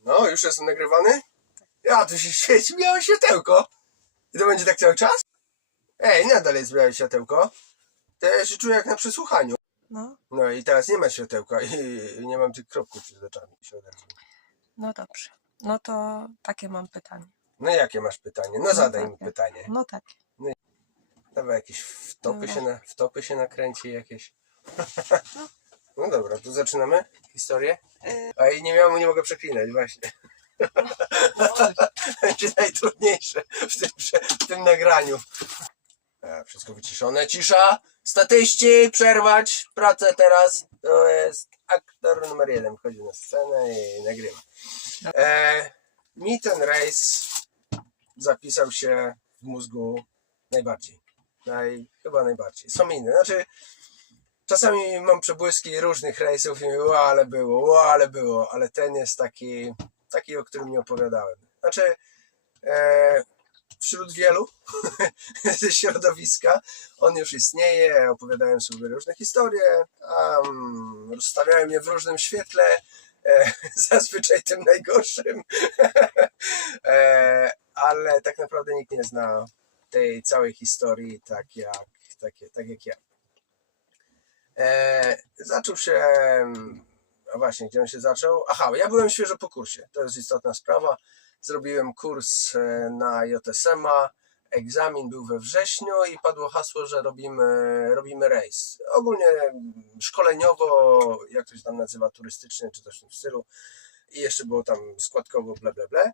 No, już jestem nagrywany? Ja, tu się świeci białe światełko. I to będzie tak cały czas? Ej, nadal jest białe światełko. To ja się czuję jak na przesłuchaniu. No i teraz nie ma światełka i nie mam tych kropków przed oczami. No dobrze. No to takie mam pytanie. No jakie masz pytanie? No zadaj mi pytanie. No takie. Dawaj jakieś wtopy się nakręci jakieś. No dobra, to zaczynamy historię. A i nie mogę przeklinać właśnie. Będzie najtrudniejsze w tym nagraniu. Wszystko wyciszone. Cisza! Statyści! Przerwać pracę teraz. To jest aktor numer 1. Wchodzi na scenę i nagrywa. Mi ten rejs zapisał się w mózgu najbardziej. Chyba najbardziej. Są inne. Znaczy, czasami mam przebłyski różnych rejsów i mówię, ale było, ale ten jest taki, o którym nie opowiadałem. Znaczy, wśród wielu ze środowiska on już istnieje, opowiadałem sobie różne historie, rozstawiałem je w różnym świetle, zazwyczaj tym najgorszym, ale tak naprawdę nikt nie zna tej całej historii tak jak ja. Zaczął się, a właśnie, gdzie on się zaczął? Aha, ja byłem świeżo po kursie, to jest istotna sprawa. Zrobiłem kurs na JSM-a, egzamin był we wrześniu i padło hasło, że robimy rejs. Ogólnie szkoleniowo, jak to się tam nazywa, turystyczny czy coś w tym stylu. I jeszcze było tam składkowo ble.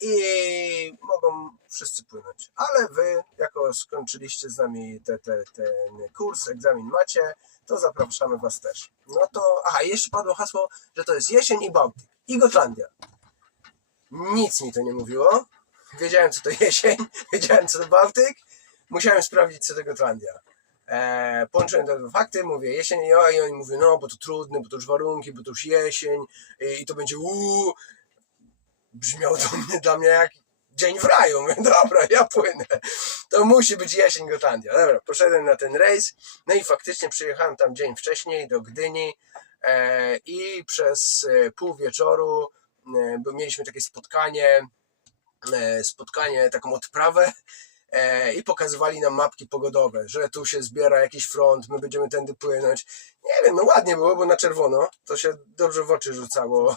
I mogą wszyscy płynąć. Ale wy, jako skończyliście z nami ten kurs, egzamin macie, to zapraszamy was też. No to, jeszcze padło hasło, że to jest jesień i Bałtyk. I Gotlandia. Nic mi to nie mówiło. Wiedziałem, co to jesień, wiedziałem, co to Bałtyk. Musiałem sprawdzić, co to Gotlandia. Połączyłem te dwa fakty, mówię jesień i oni mówią, no bo to trudne, bo to już warunki, bo to już jesień i to będzie Brzmiało dla mnie jak dzień w raju. Mówię, dobra, ja płynę. To musi być jesień, Gotlandia. Dobra, poszedłem na ten rejs. No i faktycznie przyjechałem tam dzień wcześniej do Gdyni i przez pół wieczoru mieliśmy takie spotkanie, taką odprawę i pokazywali nam mapki pogodowe, że tu się zbiera jakiś front, my będziemy tędy płynąć. Nie wiem, no ładnie było, bo na czerwono, to się dobrze w oczy rzucało.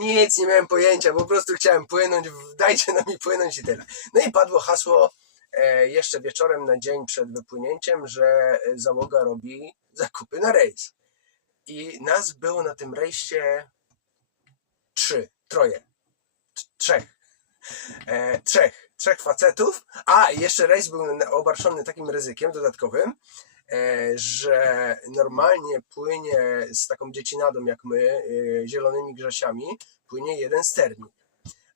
Nic nie miałem pojęcia, po prostu chciałem płynąć, dajcie nam mi płynąć i tyle. No i padło hasło jeszcze wieczorem na dzień przed wypłynięciem, że załoga robi zakupy na rejs. I nas było na tym rejsie trzech facetów, jeszcze rejs był obarczony takim ryzykiem dodatkowym, że normalnie płynie z taką dziecinadą jak my, zielonymi grzesiami, płynie jeden sternik,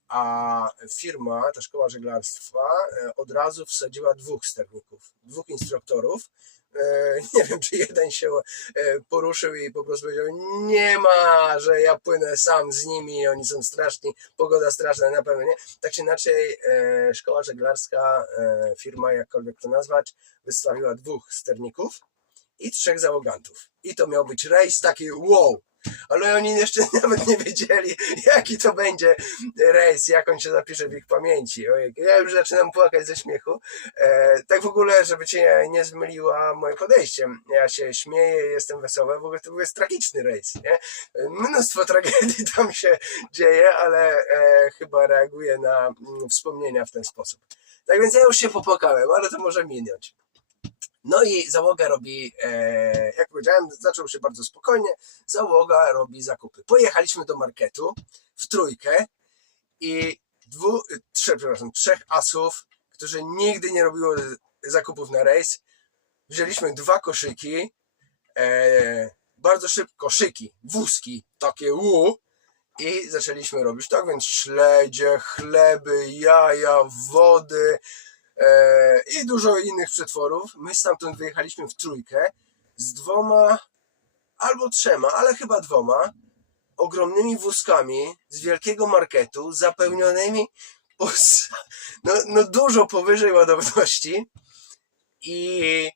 a firma, ta szkoła żeglarstwa od razu wsadziła 2 sterników, 2 instruktorów. Nie wiem, czy jeden się poruszył i po prostu powiedział, nie ma, że ja płynę sam z nimi, oni są straszni, pogoda straszna, na pewno nie. Tak czy inaczej szkoła żeglarska, firma, jakkolwiek to nazwać, wystawiła 2 sterników i 3 załogantów. I to miał być rejs taki wow, ale oni jeszcze nawet nie wiedzieli, jaki to będzie rejs, jak on się zapisze w ich pamięci. Ojej, ja już zaczynam płakać ze śmiechu. Tak w ogóle, żeby cię nie zmyliła moje podejście. Ja się śmieję, jestem wesoły, w ogóle to jest tragiczny rejs, nie? Mnóstwo tragedii tam się dzieje, ale chyba reaguję na wspomnienia w ten sposób. Tak więc ja już się popłakałem, ale to może minąć. No i załoga robi, jak powiedziałem, zaczął się bardzo spokojnie, załoga robi zakupy. Pojechaliśmy do marketu w trójkę i 3 asów, którzy nigdy nie robiło zakupów na rejs, wzięliśmy 2 koszyki, bardzo szybko, koszyki, wózki, takie i zaczęliśmy robić. Tak więc śledzie, chleby, jaja, wody, i dużo innych przetworów. My stamtąd wyjechaliśmy w trójkę z 2 albo 3, ale chyba 2 ogromnymi wózkami z wielkiego marketu, zapełnionymi dużo powyżej ładowności i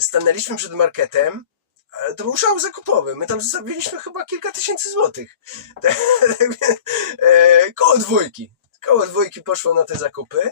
stanęliśmy przed marketem To był szał zakupowy. My tam zostawiliśmy chyba kilka tysięcy złotych. Koło dwójki. Koło dwójki poszło na te zakupy.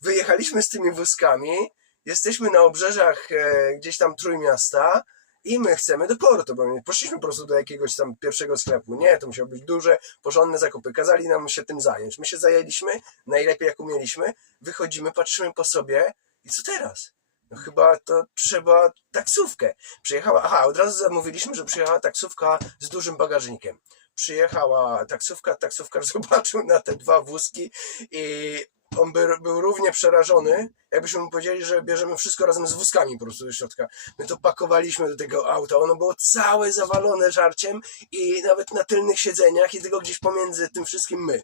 Wyjechaliśmy z tymi wózkami. Jesteśmy na obrzeżach gdzieś tam Trójmiasta i my chcemy do portu, bo nie poszliśmy po prostu do jakiegoś tam pierwszego sklepu. Nie, to musiały być duże, porządne zakupy. Kazali nam się tym zająć. My się zajęliśmy najlepiej jak umieliśmy. Wychodzimy, patrzymy po sobie i co teraz? No chyba to trzeba taksówkę. Przyjechała, od razu zamówiliśmy, że przyjechała taksówka z dużym bagażnikiem. Przyjechała taksówka, taksówkarz zobaczył na te dwa wózki i on był równie przerażony, jakbyśmy mu powiedzieli, że bierzemy wszystko razem z wózkami po prostu do środka. My to pakowaliśmy do tego auta, ono było całe zawalone żarciem i nawet na tylnych siedzeniach i tylko gdzieś pomiędzy tym wszystkim my.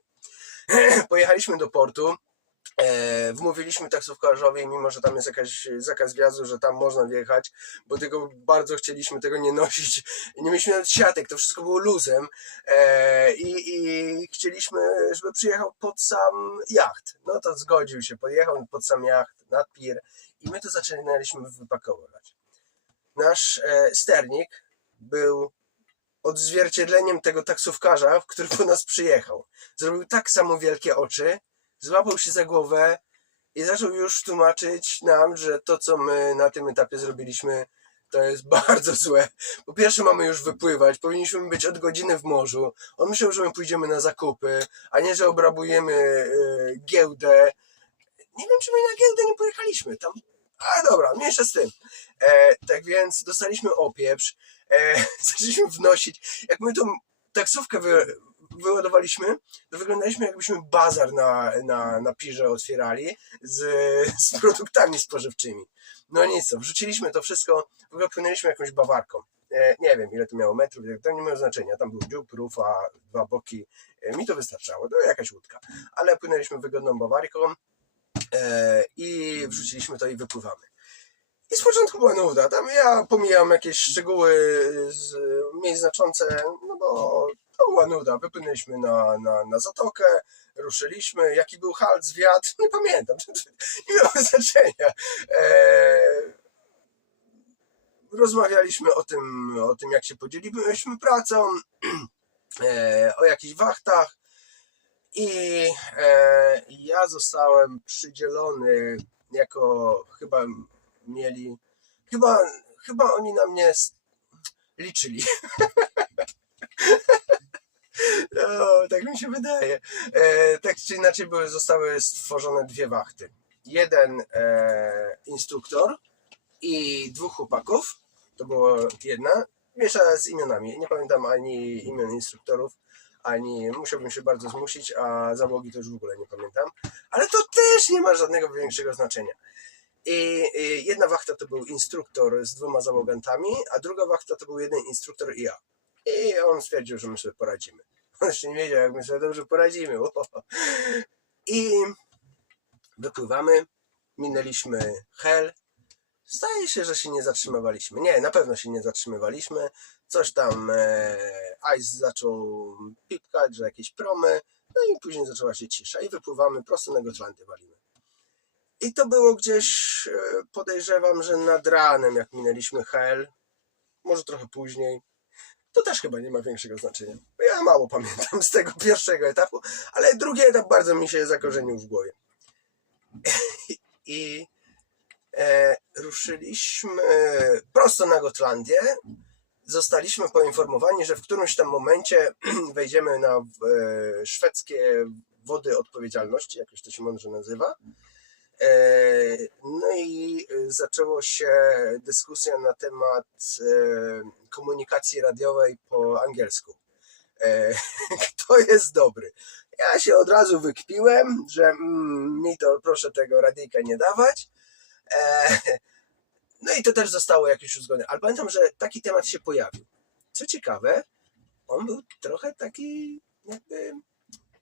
Pojechaliśmy do portu. Wmówiliśmy taksówkarzowi, mimo że tam jest jakiś zakaz wjazdu, że tam można wjechać, bo tylko bardzo chcieliśmy tego nie nosić. Nie mieliśmy nawet siatek, to wszystko było luzem i chcieliśmy, żeby przyjechał pod sam jacht. No to zgodził się, pojechał pod sam jacht, nad pir i my to zaczynaliśmy wypakowywać. Nasz sternik był odzwierciedleniem tego taksówkarza, który po nas przyjechał. Zrobił tak samo wielkie oczy, złapał się za głowę i zaczął już tłumaczyć nam, że to, co my na tym etapie zrobiliśmy, to jest bardzo złe. Po pierwsze mamy już wypływać, powinniśmy być od godziny w morzu. On myślał, że my pójdziemy na zakupy, a nie, że obrabujemy giełdę. Nie wiem, czy my na giełdę nie pojechaliśmy tam. A dobra, mniejsza z tym. Tak więc dostaliśmy opieprz, zaczęliśmy wnosić. Jak my tą taksówkę wyładowaliśmy, to wyglądaliśmy, jakbyśmy bazar na pirze otwierali z produktami spożywczymi. No nic, wrzuciliśmy to wszystko, w ogóle płynęliśmy jakąś bawarką. Nie wiem, ile to miało metrów, to nie miało znaczenia. Tam był dziób, rufa, dwa boki. Mi to wystarczało, to jakaś łódka. Ale płynęliśmy wygodną bawarką i wrzuciliśmy to i wypływamy. I z początku była nuda. Tam ja pomijam jakieś szczegóły mniej znaczące, no bo to była nuda. Wypłynęliśmy na zatokę, ruszyliśmy. Jaki był halt, zwiat, nie pamiętam. Nie miało znaczenia. Rozmawialiśmy o tym, jak się podzieliliśmy pracą, o jakichś wachtach. I ja zostałem przydzielony jako chyba oni na mnie liczyli. No, tak mi się wydaje. Tak czy inaczej zostały stworzone dwie wachty. Jeden instruktor i dwóch chłopaków. To było jedna. Miesza z imionami. Nie pamiętam ani imion instruktorów, ani musiałbym się bardzo zmusić, a załogi to już w ogóle nie pamiętam. Ale to też nie ma żadnego większego znaczenia. I jedna wachta to był instruktor z dwoma załogantami, a druga wachta to był jeden instruktor i ja. I on stwierdził, że my sobie poradzimy. On jeszcze nie wiedział, jak my sobie dobrze poradzimy. I wypływamy, minęliśmy Hel. Zdaje się, że się nie zatrzymywaliśmy. Nie, na pewno się nie zatrzymywaliśmy. Coś tam Ice zaczął pipkać, że jakieś promy, no i później zaczęła się cisza i wypływamy, prosto na Gotlandy walimy. I to było gdzieś, podejrzewam, że nad ranem, jak minęliśmy Hel, może trochę później. To też chyba nie ma większego znaczenia. Ja mało pamiętam z tego pierwszego etapu, ale drugi etap bardzo mi się zakorzenił w głowie. I ruszyliśmy prosto na Gotlandię. Zostaliśmy poinformowani, że w którymś tam momencie wejdziemy na szwedzkie wody odpowiedzialności, jakoś to się mądrze nazywa. No i zaczęła się dyskusja na temat komunikacji radiowej po angielsku. Kto jest dobry? Ja się od razu wykpiłem, że mi to proszę tego radyjka nie dawać. No i to też zostało jakieś uzgodnione. Ale pamiętam, że taki temat się pojawił. Co ciekawe, on był trochę taki jakby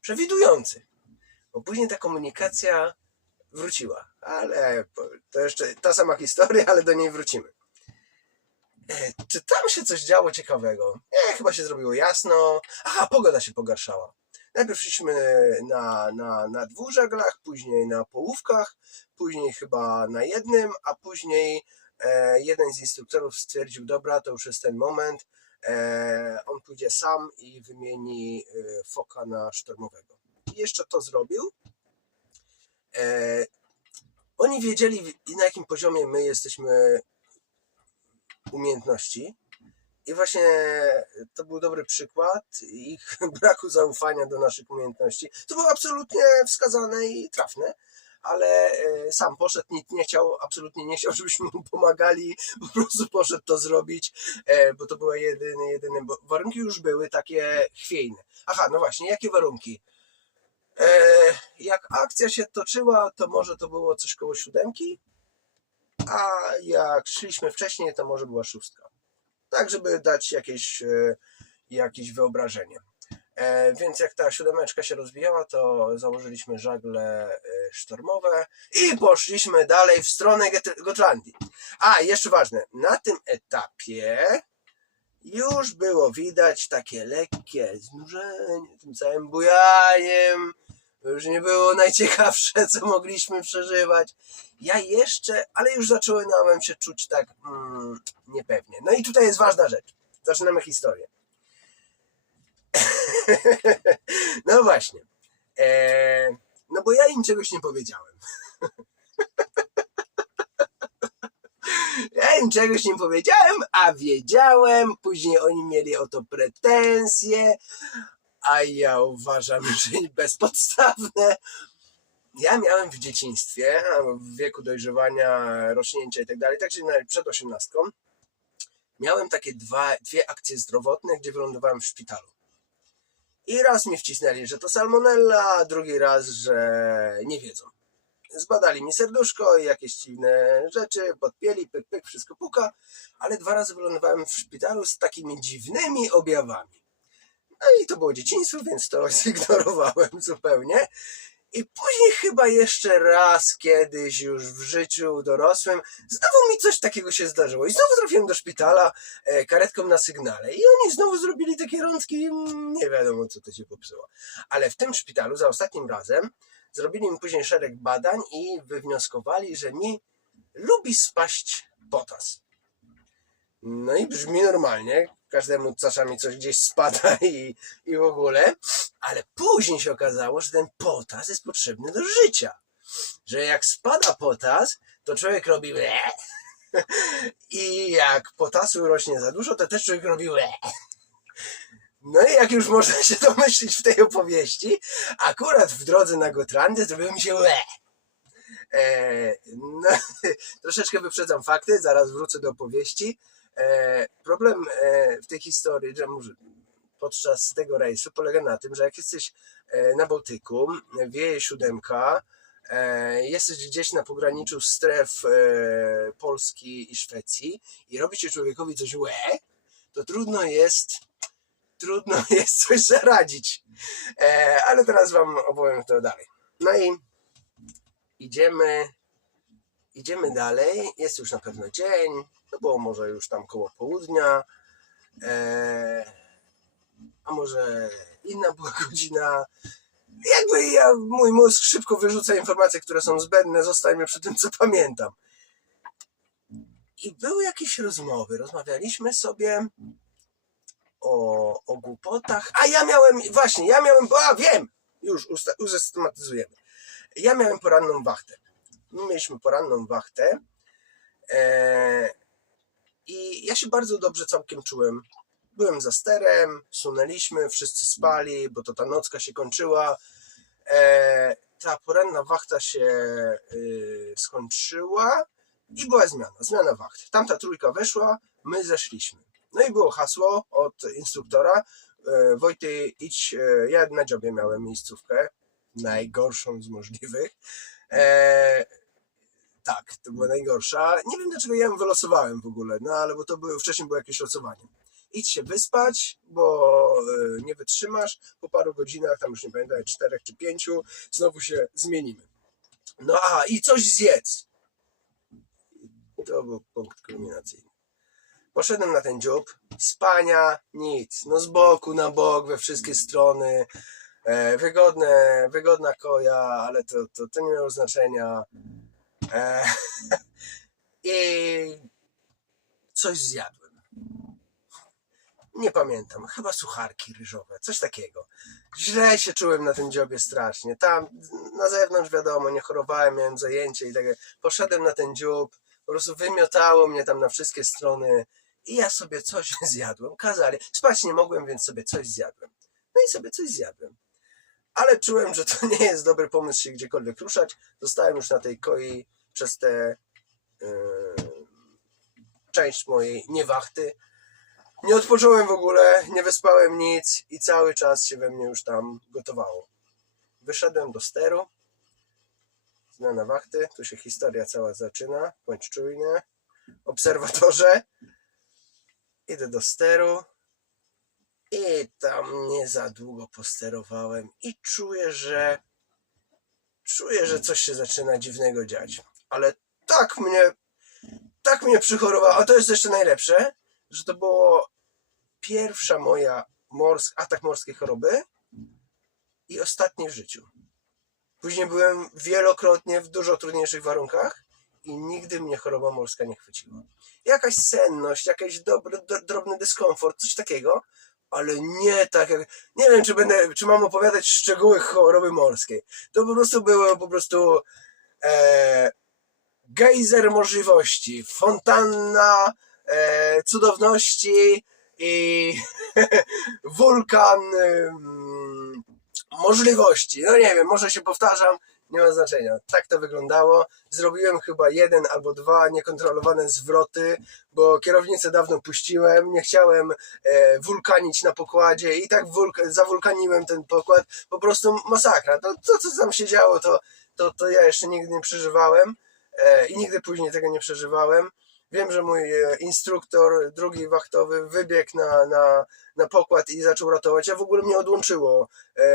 przewidujący. Bo później ta komunikacja wróciła. Ale to jeszcze ta sama historia, ale do niej wrócimy. Czy tam się coś działo ciekawego? Chyba się zrobiło jasno. Aha, pogoda się pogarszała. Najpierw szliśmy na dwóch żaglach, później na połówkach, później chyba na jednym, a później jeden z instruktorów stwierdził, dobra, to już jest ten moment, on pójdzie sam i wymieni foka na sztormowego. I jeszcze to zrobił. Oni wiedzieli, na jakim poziomie my jesteśmy umiejętności. I właśnie to był dobry przykład ich braku zaufania do naszych umiejętności. To było absolutnie wskazane i trafne, ale sam poszedł, nikt nie chciał, absolutnie nie chciał, żebyśmy mu pomagali, po prostu poszedł to zrobić, bo to były jedyne, bo warunki już były takie chwiejne. Aha, no właśnie, jakie warunki? Jak akcja się toczyła, to może to było coś koło 7, a jak szliśmy wcześniej, to może była 6. Tak, żeby dać jakieś wyobrażenie. Więc jak ta 7 się rozwijała, to założyliśmy żagle sztormowe i poszliśmy dalej w stronę Gotlandii. A, jeszcze ważne, na tym etapie już było widać takie lekkie znużenie tym całym bujaniem. To już nie było najciekawsze, co mogliśmy przeżywać. Ja jeszcze, ale już zacząłem się czuć tak niepewnie. No i tutaj jest ważna rzecz. Zaczynamy historię. No właśnie. No bo ja im czegoś nie powiedziałem. Ja im czegoś nie powiedziałem, a wiedziałem. Później oni mieli o to pretensje, a ja uważam, że bezpodstawne. Ja miałem w dzieciństwie, w wieku dojrzewania, rośnięcia i tak dalej, także przed 18, miałem takie dwie akcje zdrowotne, gdzie wylądowałem w szpitalu. I raz mi wcisnęli, że to salmonella, a drugi raz, że nie wiedzą. Zbadali mi serduszko i jakieś dziwne rzeczy, podpięli, pyk, pyk, wszystko puka, ale 2 razy wylądowałem w szpitalu z takimi dziwnymi objawami. No i to było dzieciństwo, więc to zignorowałem zupełnie. I później chyba jeszcze raz kiedyś już w życiu dorosłym znowu mi coś takiego się zdarzyło. I znowu trafiłem do szpitala karetką na sygnale. I oni znowu zrobili takie rączki, nie wiadomo co to się popsuło. Ale w tym szpitalu za ostatnim razem zrobili mi później szereg badań i wywnioskowali, że mi lubi spaść potas. No i brzmi normalnie, każdemu czasami coś gdzieś spada i w ogóle, ale później się okazało, że ten potas jest potrzebny do życia. Że jak spada potas, to człowiek robi i jak potasu rośnie za dużo, to też człowiek robi No i jak już można się domyślić w tej opowieści, akurat w drodze na Gotlandię zrobiło mi się no, troszeczkę wyprzedzam fakty, zaraz wrócę do opowieści. Problem w tej historii, że podczas tego rejsu polega na tym, że jak jesteś na Bałtyku, wieje 7, jesteś gdzieś na pograniczu stref Polski i Szwecji i robi się człowiekowi coś to trudno jest coś zaradzić. Ale teraz wam opowiem to dalej. No i idziemy dalej, jest już na pewno dzień, to było może już tam koło południa, a może inna była godzina. Jakby mój mózg szybko wyrzuca informacje, które są zbędne, zostajmy przy tym, co pamiętam. I były jakieś rozmowy, rozmawialiśmy sobie o głupotach, wiem, już usystematyzujemy. Ja miałem poranną wachtę. My mieliśmy poranną wachtę i ja się bardzo dobrze całkiem czułem. Byłem za sterem, sunęliśmy, wszyscy spali, bo to ta nocka się kończyła. Ta poranna wachta się skończyła i była zmiana wacht. Tamta trójka weszła, my zeszliśmy. No i było hasło od instruktora: Wojty, idź, ja na dziobie miałem miejscówkę, najgorszą z możliwych. Tak, to była najgorsza. Nie wiem dlaczego ja ją wylosowałem w ogóle, no ale bo wcześniej było jakieś losowanie. Idź się wyspać, bo nie wytrzymasz, po paru godzinach, tam już nie pamiętam, 4 czy 5, znowu się zmienimy. No i coś zjedz. To był punkt kulminacyjny. Poszedłem na ten dziób, spania, nic, no z boku na bok, we wszystkie strony, wygodna koja, ale to nie miało znaczenia. i coś zjadłem. Nie pamiętam, chyba sucharki ryżowe, coś takiego. Źle się czułem na tym dziobie strasznie. Tam na zewnątrz wiadomo, nie chorowałem, miałem zajęcie i tak. Poszedłem na ten dziób, po prostu wymiotało mnie tam na wszystkie strony i ja sobie coś zjadłem. Kazali, spać nie mogłem, więc sobie coś zjadłem. No i sobie coś zjadłem. Ale czułem, że to nie jest dobry pomysł się gdziekolwiek ruszać. Zostałem już na tej koi przez tę część mojej niewachty. Nie odpocząłem w ogóle, nie wyspałem nic i cały czas się we mnie już tam gotowało. Wyszedłem do steru, zmiana wachty, tu się historia cała zaczyna, bądź czujny, obserwatorze. Idę do steru i tam nie za długo posterowałem i czuję, że coś się zaczyna dziwnego dziać. Ale tak mnie przychorowało, a to jest jeszcze najlepsze, że to było pierwsza moja atak morskiej choroby i ostatni w życiu. Później byłem wielokrotnie w dużo trudniejszych warunkach i nigdy mnie choroba morska nie chwyciła. Jakaś senność, jakiś drobny dyskomfort, coś takiego, ale nie tak jak... Nie wiem, czy mam opowiadać szczegóły choroby morskiej. To po prostu było gejzer możliwości, fontanna cudowności i wulkan możliwości. No nie wiem, może się powtarzam, nie ma znaczenia. Tak to wyglądało. Zrobiłem chyba 1 albo 2 niekontrolowane zwroty, bo kierownicę dawno puściłem, nie chciałem wulkanić na pokładzie i tak zawulkaniłem ten pokład. Po prostu masakra. To co tam się działo, to ja jeszcze nigdy nie przeżywałem i nigdy później tego nie przeżywałem. Wiem, że mój instruktor, drugi wachtowy, wybiegł na pokład i zaczął ratować. Ja w ogóle mnie odłączyło.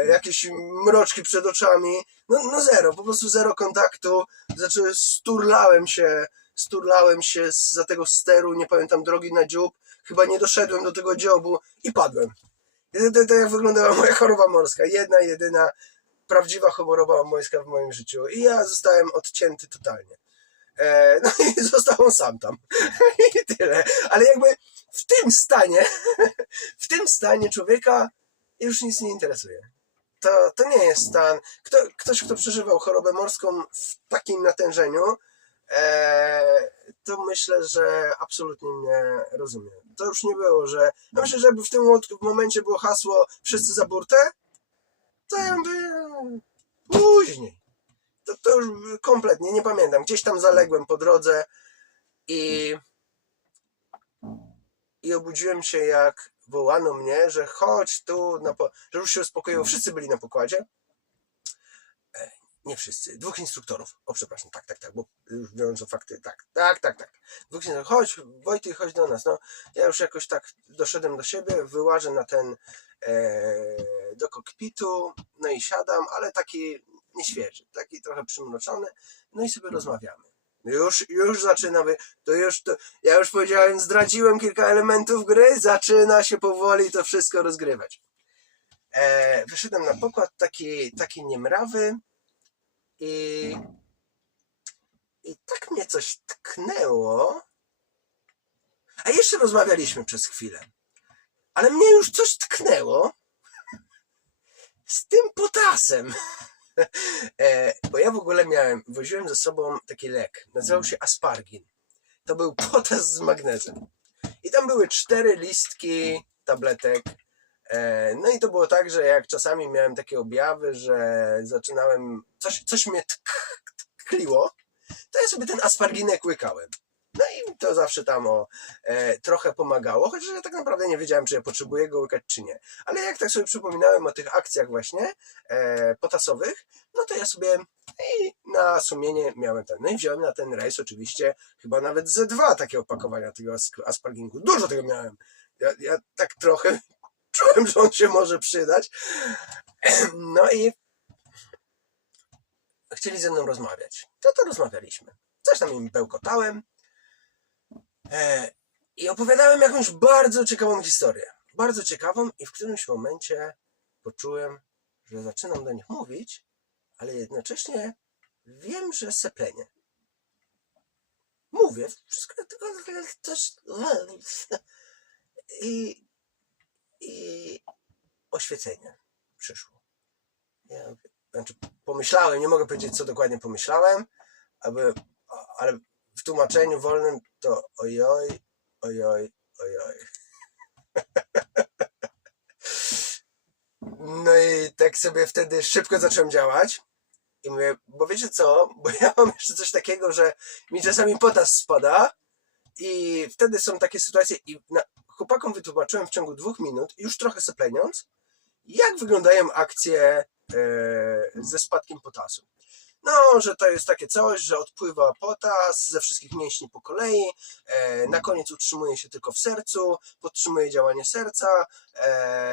Jakieś mroczki przed oczami. No zero, po prostu zero kontaktu. Sturlałem się za tego steru, nie pamiętam drogi na dziób. Chyba nie doszedłem do tego dziobu i padłem. To jak wyglądała moja choroba morska. Jedyna prawdziwa choroba morska w moim życiu. I ja zostałem odcięty totalnie. No i został on sam tam. I tyle. Ale jakby w tym stanie człowieka już nic nie interesuje. To nie jest stan. Ktoś, kto przeżywał chorobę morską w takim natężeniu, to myślę, że absolutnie mnie rozumie. To już nie było, że... Ja myślę, że jakby w tym momencie było hasło wszyscy za burtę, to jakby później. To już kompletnie nie pamiętam. Gdzieś tam zaległem po drodze i obudziłem się, jak wołano mnie, że chodź tu, że już się uspokoiło. Wszyscy byli na pokładzie. Nie wszyscy. 2 instruktorów. O, przepraszam, tak, bo już biorąc o fakty, tak. 2 instruktorów. Chodź, Wojtek, chodź do nas. No, ja już jakoś tak doszedłem do siebie, wyłażę na do kokpitu, no i siadam, ale taki nieświeży, taki trochę przymroczony, no i sobie rozmawiamy. Już zaczynamy, ja już powiedziałem, zdradziłem kilka elementów gry, zaczyna się powoli to wszystko rozgrywać. Wyszedłem na pokład, taki niemrawy i tak mnie coś tknęło, a jeszcze rozmawialiśmy przez chwilę, ale mnie już coś tknęło z tym potasem. Bo ja w ogóle woziłem ze sobą taki lek, nazywał się aspargin. To był potas z magnezem. I tam były 4 listki tabletek. No i to było tak, że jak czasami miałem takie objawy, że zaczynałem, coś mnie tkliło, to ja sobie ten asparginek łykałem. No i to zawsze tam trochę pomagało, chociaż ja tak naprawdę nie wiedziałem, czy ja potrzebuję go łykać, czy nie. Ale jak tak sobie przypominałem o tych akcjach właśnie potasowych, no to ja sobie na sumienie miałem ten. No i wziąłem na ten rejs oczywiście chyba nawet ze 2 takie opakowania tego asparginku. Dużo tego miałem. Ja tak trochę czułem, że on się może przydać. No i chcieli ze mną rozmawiać. No to rozmawialiśmy. Coś tam im bełkotałem. I opowiadałem jakąś bardzo ciekawą historię. Bardzo ciekawą i w którymś momencie poczułem, że zaczynam do nich mówić, ale jednocześnie wiem, że seplenię. Mówię, wszystko tylko coś... I oświecenie przyszło. Znaczy pomyślałem, nie mogę powiedzieć, co dokładnie pomyślałem, ale w tłumaczeniu wolnym to ojoj, ojoj, ojoj. No i tak sobie wtedy szybko zacząłem działać i mówię, bo wiecie co, bo ja mam jeszcze coś takiego, że mi czasami potas spada i wtedy są takie sytuacje i chłopakom wytłumaczyłem w ciągu 2 minut, już trochę sepleniąc, jak wyglądają akcje ze spadkiem potasu. No, że to jest takie coś, że odpływa potas ze wszystkich mięśni po kolei, na koniec utrzymuje się tylko w sercu, podtrzymuje działanie serca,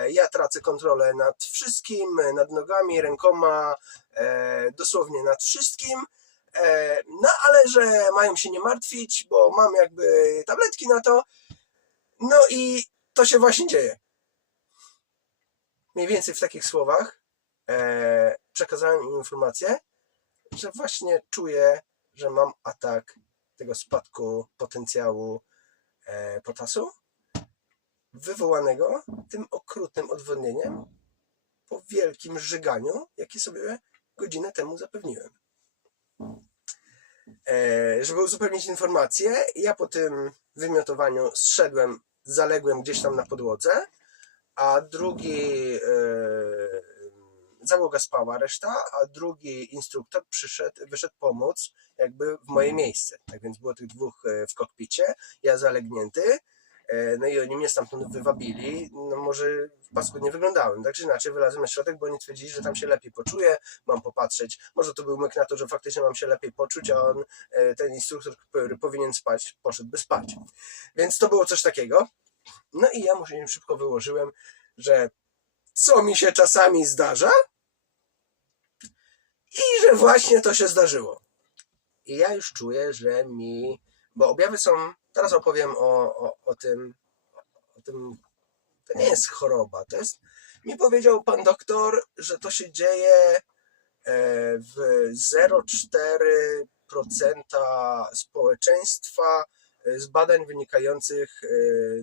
ja tracę kontrolę nad wszystkim, nad nogami, rękoma, dosłownie nad wszystkim, no ale że mają się nie martwić, bo mam jakby tabletki na to, no i to się właśnie dzieje. Mniej więcej w takich słowach przekazałem im informację, że właśnie czuję, że mam atak tego spadku potencjału potasu, wywołanego tym okrutnym odwodnieniem po wielkim żyganiu, jakie sobie godzinę temu zapewniłem. Żeby uzupełnić informację, ja po tym wymiotowaniu zszedłem, zaległem gdzieś tam na podłodze, a drugi załoga spała reszta, a drugi instruktor wyszedł pomóc jakby w moje miejsce. Tak więc było tych 2 w kokpicie, ja zalegnięty, no i oni mnie stamtąd wywabili, no może w pasku nie wyglądałem, tak czy inaczej wylazłem na środek, bo oni twierdzili, że tam się lepiej poczuję, mam popatrzeć, może to był myk na to, że faktycznie mam się lepiej poczuć, a on, ten instruktor, który powinien spać, poszedłby spać. Więc to było coś takiego. No i ja może im szybko wyłożyłem, że co mi się czasami zdarza i że właśnie to się zdarzyło. I ja już czuję, że bo objawy są, teraz opowiem o tym, to nie jest choroba, to jest, mi powiedział pan doktor, że to się dzieje w 0,4% społeczeństwa z badań wynikających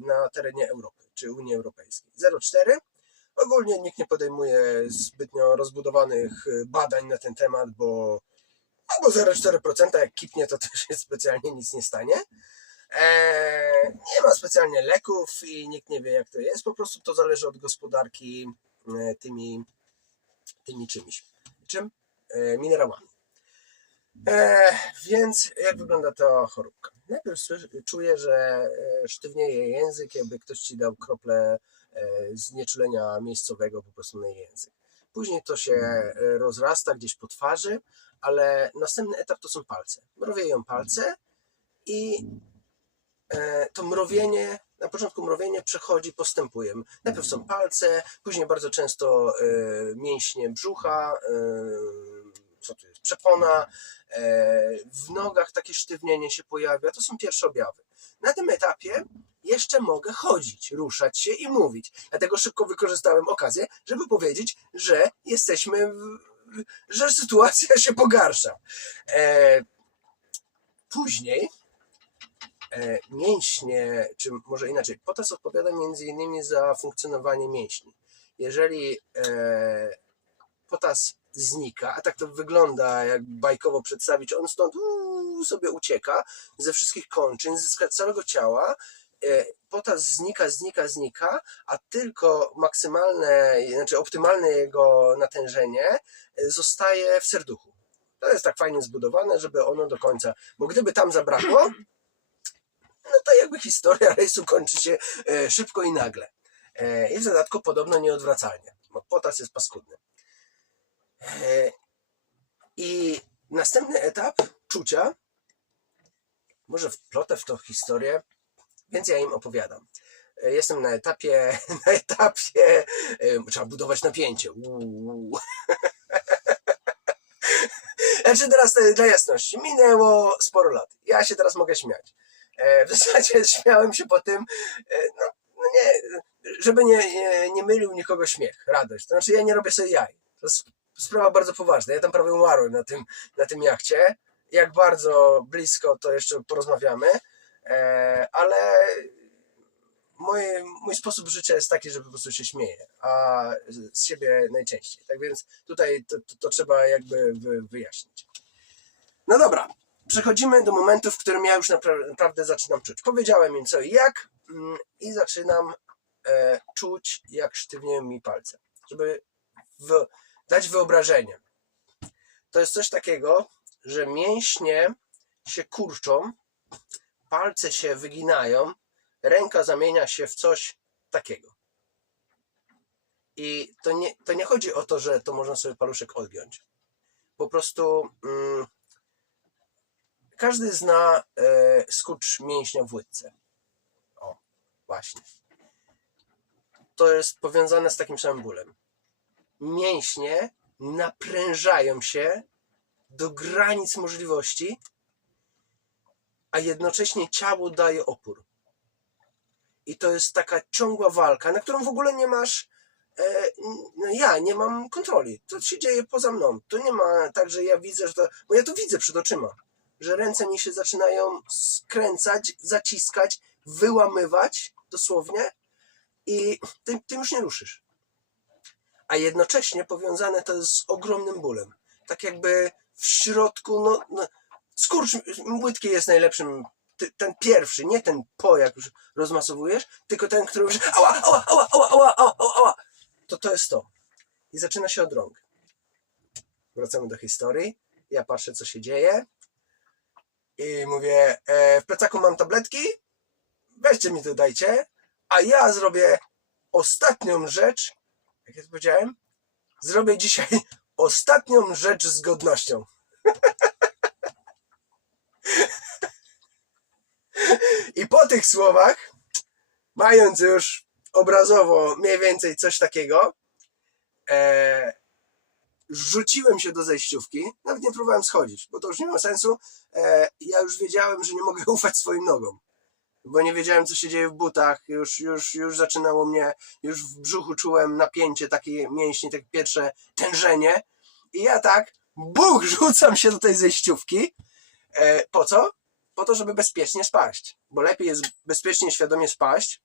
na terenie Europy, czy Unii Europejskiej. 0,4%. Ogólnie nikt nie podejmuje zbytnio rozbudowanych badań na ten temat, bo 0,4% jak kipnie, to też się specjalnie nic nie stanie. Nie ma specjalnie leków i nikt nie wie, jak to jest. Po prostu to zależy od gospodarki tymi czymś. Czym? Minerałami. Więc jak wygląda ta choróbka? Najpierw czuję, że sztywnieje język, jakby ktoś ci dał kroplę znieczulenia miejscowego po prostu na język. Później to się rozrasta gdzieś po twarzy, ale następny etap to są palce. Mrowieją palce i to mrowienie, na początku mrowienie przechodzi postępuje. Najpierw są palce, później bardzo często mięśnie brzucha, co tu jest, przepona, w nogach takie sztywnienie się pojawia, to są pierwsze objawy. Na tym etapie jeszcze mogę chodzić, ruszać się i mówić. Dlatego szybko wykorzystałem okazję, żeby powiedzieć, że że sytuacja się pogarsza. Później mięśnie, czy może inaczej, potas odpowiada między innymi za funkcjonowanie mięśni. Jeżeli potas znika, a tak to wygląda, jak bajkowo przedstawić, on stąd sobie ucieka ze wszystkich kończyn, z całego ciała, potas znika, a tylko maksymalne, znaczy optymalne jego natężenie zostaje w serduchu. To jest tak fajnie zbudowane, żeby ono do końca, bo gdyby tam zabrakło, no to jakby historia rejsu kończy się szybko i nagle. I w dodatku podobno nieodwracalnie, bo potas jest paskudny. I następny etap czucia, może wplotę w tą historię, więc ja im opowiadam. Jestem na etapie, trzeba budować napięcie. Znaczy teraz dla jasności, minęło sporo lat. Ja się teraz mogę śmiać. W zasadzie śmiałem się po tym, no nie, żeby nie mylił nikogo śmiech, radość. To znaczy ja nie robię sobie jaj. To jest sprawa bardzo poważna. Ja tam prawie umarłem na tym jachcie jak bardzo blisko, to jeszcze porozmawiamy, ale mój sposób życia jest taki, że po prostu się śmieję, a z siebie najczęściej. Tak więc tutaj to trzeba jakby wyjaśnić. No dobra, przechodzimy do momentu, w którym ja już naprawdę zaczynam czuć. Powiedziałem im co i jak i zaczynam czuć, jak sztywnieją mi palce. Żeby dać wyobrażenie. To jest coś takiego, że mięśnie się kurczą, palce się wyginają, ręka zamienia się w coś takiego. I to nie chodzi o to, że to można sobie paluszek odgiąć. Po prostu każdy zna skurcz mięśnia w łydce. O, właśnie. To jest powiązane z takim samym bólem. Mięśnie naprężają się do granic możliwości, a jednocześnie ciało daje opór. I to jest taka ciągła walka, na którą w ogóle nie masz, ja nie mam kontroli. To się dzieje poza mną. To nie ma tak, że ja widzę, że to, bo ja to widzę przed oczyma, że ręce mi się zaczynają skręcać, zaciskać, wyłamywać dosłownie i tym już nie ruszysz. A jednocześnie powiązane to jest z ogromnym bólem. Tak jakby w środku, skurcz łydki jest najlepszym, ten pierwszy, nie ten jak już rozmasowujesz, tylko ten, który już ała. To jest to. I zaczyna się od rąk. Wracamy do historii. Ja patrzę, co się dzieje i mówię, w plecaku mam tabletki, weźcie mi to dajcie, a ja zrobię ostatnią rzecz, jak ja to powiedziałem, zrobię dzisiaj ostatnią rzecz z godnością. I po tych słowach, mając już obrazowo mniej więcej coś takiego, rzuciłem się do zejściówki, nawet nie próbowałem schodzić, bo to już nie ma sensu. Ja już wiedziałem, że nie mogę ufać swoim nogom, bo nie wiedziałem, co się dzieje w butach, już zaczynało mnie, już w brzuchu czułem napięcie, takie mięśnie, takie pierwsze tężenie i ja tak, rzucam się do tej zejściówki. Po co? Po to, żeby bezpiecznie spaść, bo lepiej jest bezpiecznie, świadomie spaść,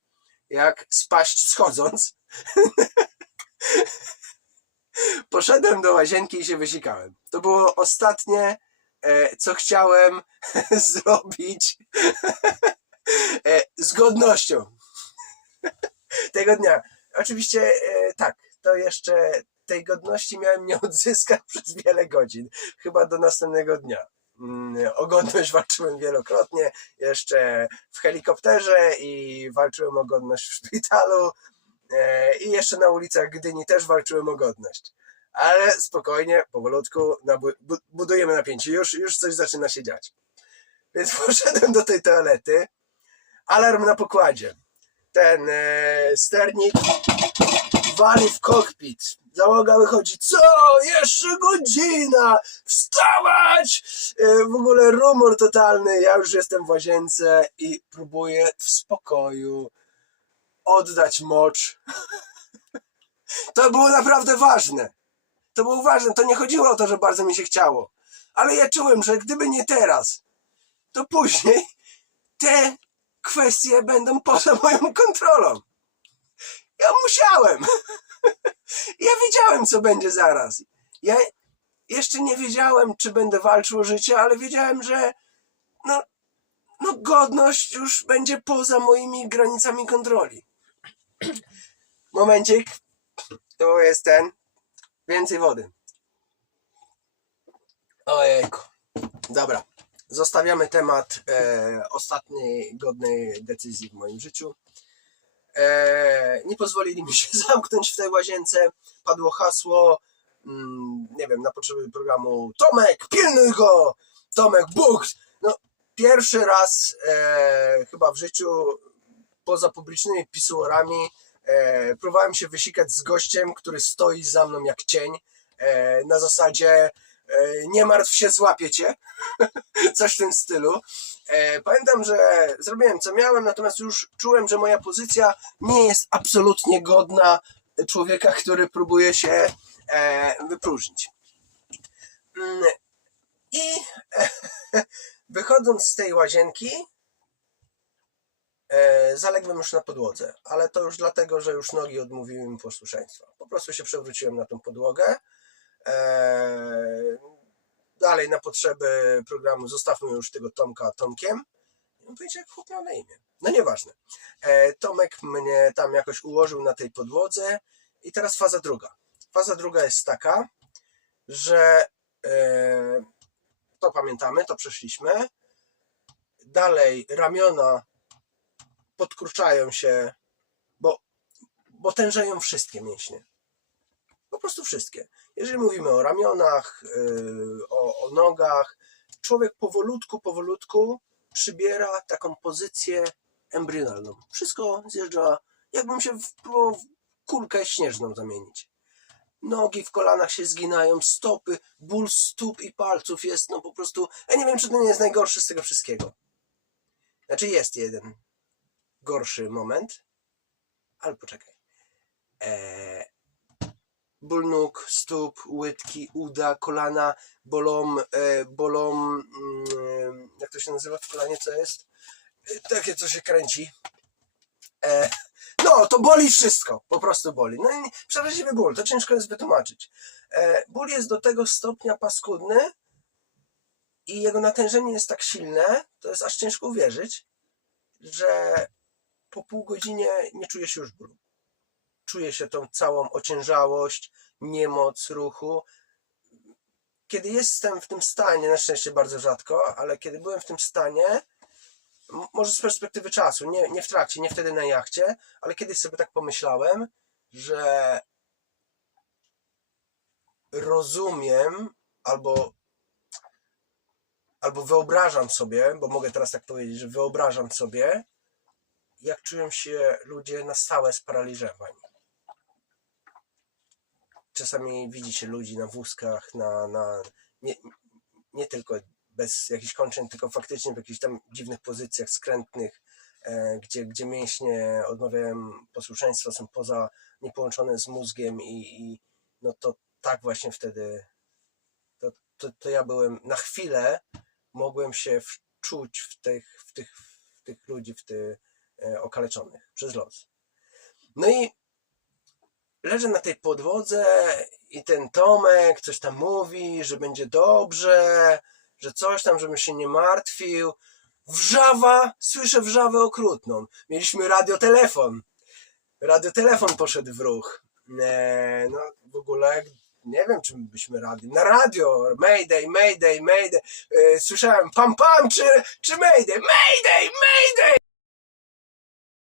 jak spaść schodząc. Poszedłem do łazienki i się wysikałem. To było ostatnie, co chciałem zrobić z godnością tego dnia. Oczywiście tak, to jeszcze tej godności miałem nie odzyskać przez wiele godzin, chyba do następnego dnia. O godność walczyłem wielokrotnie, jeszcze w helikopterze i walczyłem o godność w szpitalu i jeszcze na ulicach Gdyni też walczyłem o godność. Ale spokojnie, powolutku budujemy napięcie, już coś zaczyna się dziać. Więc poszedłem do tej toalety, alarm na pokładzie. Ten sternik wali w kokpit. Załoga wychodzi, co? Jeszcze godzina! Wstawać! W ogóle rumor totalny. Ja już jestem w łazience i próbuję w spokoju oddać mocz. To było naprawdę ważne. To było ważne. To nie chodziło o to, że bardzo mi się chciało. Ale ja czułem, że gdyby nie teraz, to później te kwestie będą poza moją kontrolą. Ja musiałem. Ja wiedziałem, co będzie zaraz. Ja jeszcze nie wiedziałem, czy będę walczył o życie, ale wiedziałem, że godność już będzie poza moimi granicami kontroli. Momencik. Tu jest ten. Więcej wody. Ojejku. Dobra. Zostawiamy temat ostatniej godnej decyzji w moim życiu. Nie pozwolili mi się zamknąć w tej łazience. Padło hasło, nie wiem, na potrzeby programu: Tomek, pilnuj go! Tomek, bucht! No, pierwszy raz chyba w życiu poza publicznymi pisuarami próbowałem się wysikać z gościem, który stoi za mną jak cień, na zasadzie nie martw się, złapię cię. Coś w tym stylu. Pamiętam, że zrobiłem co miałem, natomiast już czułem, że moja pozycja nie jest absolutnie godna człowieka, który próbuje się wypróżnić. I wychodząc z tej łazienki, zaległem już na podłodze, ale to już dlatego, że już nogi odmówiły mi posłuszeństwa. Po prostu się przewróciłem na tą podłogę. Dalej na potrzeby programu zostawmy już tego Tomka Tomkiem. No powiedział, jak chłop miał na imię. No nieważne. Tomek mnie tam jakoś ułożył na tej podłodze i teraz faza druga. Faza druga jest taka, że to pamiętamy, to przeszliśmy. Dalej ramiona podkurczają się, bo tężeją wszystkie mięśnie. Po prostu wszystkie. Jeżeli mówimy o ramionach, o nogach, człowiek powolutku przybiera taką pozycję embrionalną. Wszystko zjeżdża, jakbym się próbował w kulkę śnieżną zamienić. Nogi w kolanach się zginają, stopy, ból stóp i palców jest no po prostu... Ja nie wiem, czy to nie jest najgorszy z tego wszystkiego. Znaczy jest jeden gorszy moment, ale poczekaj. Ból nóg, stóp, łydki, uda, kolana, bolą, jak to się nazywa w kolanie, co jest? Takie, co się kręci. No, to boli wszystko, po prostu boli. No i przeraźliwy ból, to ciężko jest wytłumaczyć. Ból jest do tego stopnia paskudny i jego natężenie jest tak silne, to jest aż ciężko uwierzyć, że po pół godzinie nie czuję się już bólu. Czuję się tą całą ociężałość, niemoc ruchu. Kiedy jestem w tym stanie, na szczęście bardzo rzadko, ale kiedy byłem w tym stanie, może z perspektywy czasu, nie w trakcie, nie wtedy na jachcie, ale kiedyś sobie tak pomyślałem, że rozumiem albo wyobrażam sobie, bo mogę teraz tak powiedzieć, że wyobrażam sobie, jak czują się ludzie na stałe sparaliżowani. Czasami widzi się ludzi na wózkach, nie tylko bez jakichś kończyn, tylko faktycznie w jakichś tam dziwnych pozycjach skrętnych, gdzie mięśnie odmawiają posłuszeństwa, są niepołączone z mózgiem i no to tak właśnie wtedy to ja byłem na chwilę, mogłem się wczuć w tych ludzi, okaleczonych przez los. No i leżę na tej podłodze i ten Tomek coś tam mówi, że będzie dobrze, że coś tam, żebym się nie martwił. Wrzawa, słyszę wrzawę okrutną. Mieliśmy radiotelefon. Radiotelefon poszedł w ruch. No w ogóle nie wiem, czy byśmy na radio, mayday, mayday, mayday. Słyszałem pam, czy mayday, mayday, mayday.